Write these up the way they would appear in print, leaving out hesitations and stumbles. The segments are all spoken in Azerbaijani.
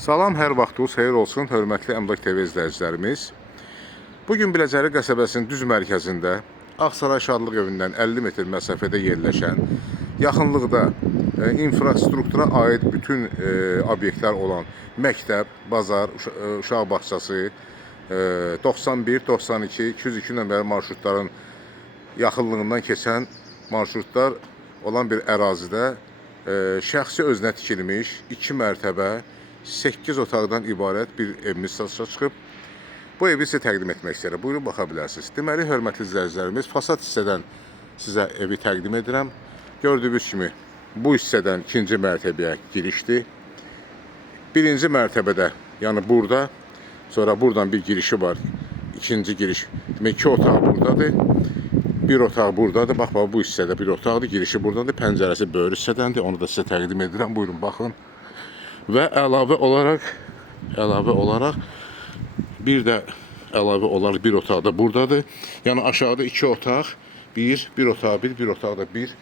Salam, hər vaxtınız xeyir olsun, hörmətli Əmlak TV izləyicilərimiz. Bugün Biləcəri qəsəbəsinin düz mərkəzində Ağsaray Şadlıq evindən 50 metr məsafədə yerləşən, yaxınlıqda infrastruktura aid bütün obyektlər olan məktəb, bazar, uşaq bağçası, 91, 92, 202 nömrəli marşrutların yaxınlığından keçən marşrutlar olan bir ərazidə şəxsi özünə tikilmiş 2 mərtəbə 8 otaqdan ibarət bir evimiz satışa çıxıb. Bu evi sizə təqdim etmək istəyirəm. Buyurun, baxa bilərsiniz. Deməli, hörmətli izləyicilərimiz, fasad hissədən sizə evi təqdim edirəm. Gördüyünüz kimi, bu hissədən ikinci mərtəbəyə girişdir. Birinci mərtəbədə, yəni burada, sonra buradan bir girişi var. İkinci giriş, demək 2 otaq buradadır. Bir otaq buradadır. Bax, bu hissədə bir otaqdır. Girişi buradadır. Pəncərəsi böyür hissədəndir. Onu da sizə təqdim edirəm. Buyurun, baxın. Və əlavə olaraq bir otaq da buradadır. Yəni aşağıda 2 otaq, bir otaq, bir otaqda bir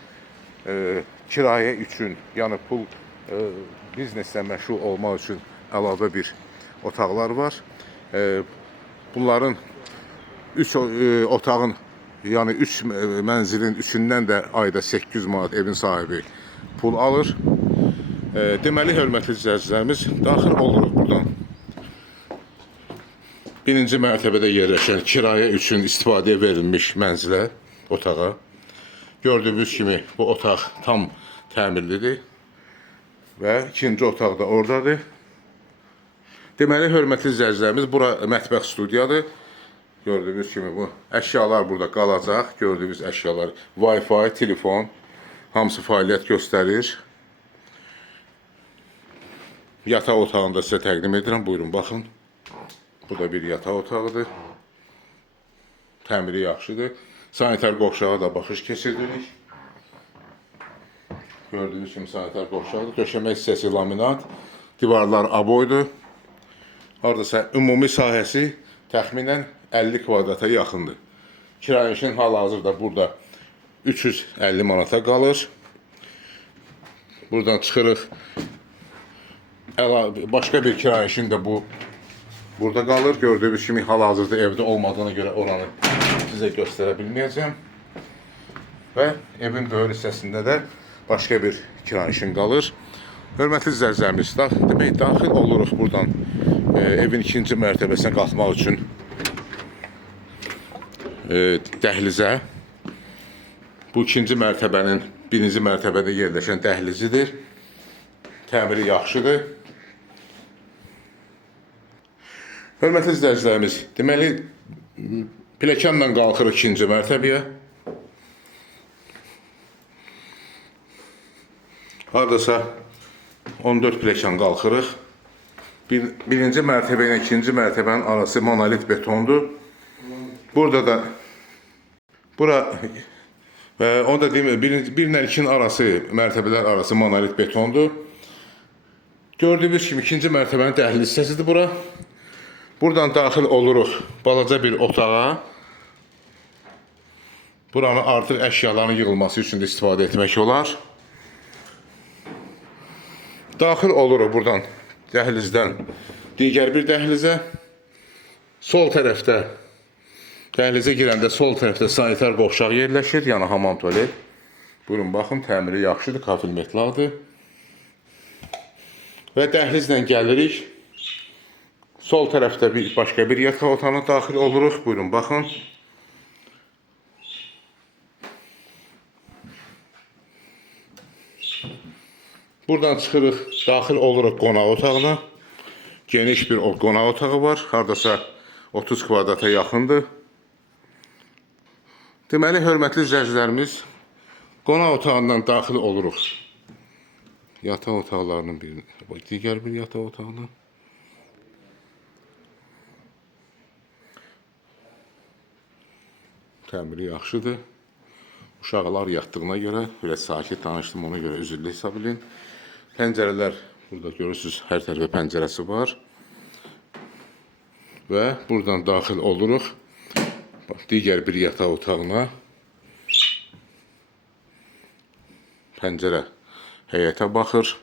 kirayə üçün, yəni pul bizneslə məşğul olmaq üçün əlavə bir otaqlar var. Bunların 3 otağın, yəni 3 mənzilin üçündən də ayda 800 manat evin sahibi pul alır. Deməli, hörmətli izləyicilərimiz, daxil oluruq buradan. Birinci mərtəbədə yerləşən kirayə üçün istifadəyə verilmiş mənzilə, otağa. Gördüyünüz kimi bu otaq tam təmirlidir və ikinci otaq da oradadır. Deməli, hörmətli izləyicilərimiz, bura mətbəx studiyadır. Gördüyünüz kimi bu əşyalar burada qalacaq. Gördüyünüz əşyalar, Wi-Fi, telefon, hamısı fəaliyyət göstərir. Yataq otağını da sizə təqdim edirəm. Buyurun, baxın. Bu da bir yataq otağıdır. Təmiri yaxşıdır. Sanitar qovşağa da baxış keçirdirik. Gördüyünüz kimi sanitar qovşaqdır. Döşəmə hissəsi laminat. Divarlar aboydur. Haradasa ümumi sahəsi təxminən 50 kvadrata yaxındır. Kirayəşin hal-hazırda burada 350 manata qalır. Buradan çıxırıq. Başqa bir kirayəşin də burada qalır. Gördüyünüz kimi hal-hazırda evdə olmadığına görə oranı sizə göstərə bilməyəcəm. Və evin böyür hissəsində də başqa bir kirayəşin qalır. Hörmətli izləyicilərimiz, demək, daxil oluruq buradan evin ikinci mərtəbəsinə qalxmaq üçün dəhlizə. Bu ikinci mərtəbənin birinci mərtəbədə yerləşən dəhlizidir. Təmiri yaxşıdır. Hörmətli izləyicilərimiz, deməli, pilləkənlə qalxırıq ikinci mərtəbəyə. Haradasa 14 pilləkən qalxırıq. Birinci mərtəbə ilə ikinci mərtəbənin arası monolit betondur. Burada da, onu da deyim, bir ilə ikinin arası, mərtəbələr arası monolit betondur. Gördüyünüz kimi ikinci mərtəbənin dəhliz hissəsidir bura. Buradan daxil oluruq balaca bir otağa. Buranı artıq əşyaların yığılması üçün də istifadə etmək olar. Daxil oluruq buradan dəhlizdən digər bir dəhlizə. Sol tərəfdə, dəhlizə girəndə sol tərəfdə sanitar qovşaq yerləşir, yəni hamam tualet. Buyurun, baxın, təmiri yaxşıdır, kafil metladır. Və dəhlizlə gəlirik. Sol tərəfdə başqa bir yataq otağına daxil oluruq. Buyurun, baxın. Buradan çıxırıq, daxil oluruq qonaq otağına. Geniş bir qonaq otağı var. Haradasa 30 kvadrata yaxındır. Deməli, hörmətli izləyicilərimiz, qonaq otağından daxil oluruq. Yataq otaqlarının digər bir yataq otağına. Təmiri yaxşıdır. Uşaqlar yatdığına görə biraz sakit danışdım, ona görə üzrlü hesab edin. Pəncərələr, burada görürsünüz, hər tərəfə pəncərəsi var. Və buradan daxil oluruq digər bir yataq otağına. Pəncərə həyətə baxır.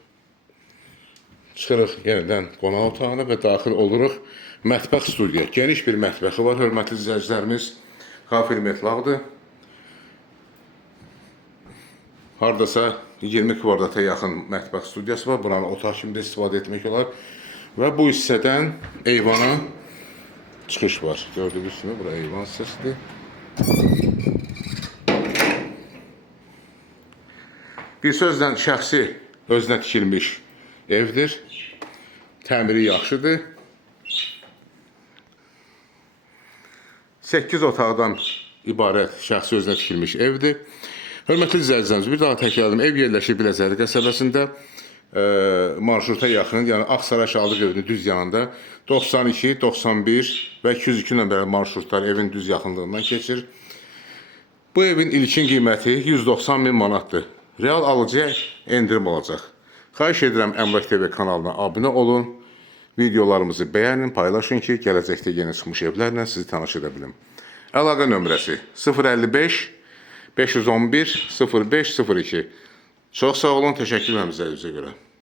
Çıxırıq yenidən qonaq otağına və daxil oluruq mətbəx studiya. Geniş bir mətbəxi var, hörmətli izləyicilərimiz. Kafir metlaqdır. Hardasa 20 kvadrata yaxın mətbəx studiyası var. Buranı otaq kimi də istifadə etmək olar. Və bu hissədən eyvana çıxış var. Gördüyünüz kimi bura eyvan hissəsidir. Bir sözlə şəxsi özünə tikilmiş evdir. Təmiri yaxşıdır. 8 otaqdan ibarət şəxsi özünə tikilmiş evdir. Hörmətli izləyicilərimiz, bir daha təkrarladım. Ev yerləşir Biləcəri qəsəbəsində. Marşruta yaxın, yəni Ağsaray Şadlıq evinin düz yanında 92, 91 və 202 nömrəli marşrutlar evin düz yaxınlığından keçir. Bu evin ilkin qiyməti 190 min manatdır. Real alıcıya endirim olacaq. Xahiş edirəm Əmlak TV kanalına abunə olun, videolarımızı bəyənin, paylaşın ki, gələcəkdə yeni çıxmış evlərlə sizi tanış edə bilim. Əlaqə nömrəsi 055 511 0502. Çox sağ olun, təşəkkür edirəm izlədiyinizə görə.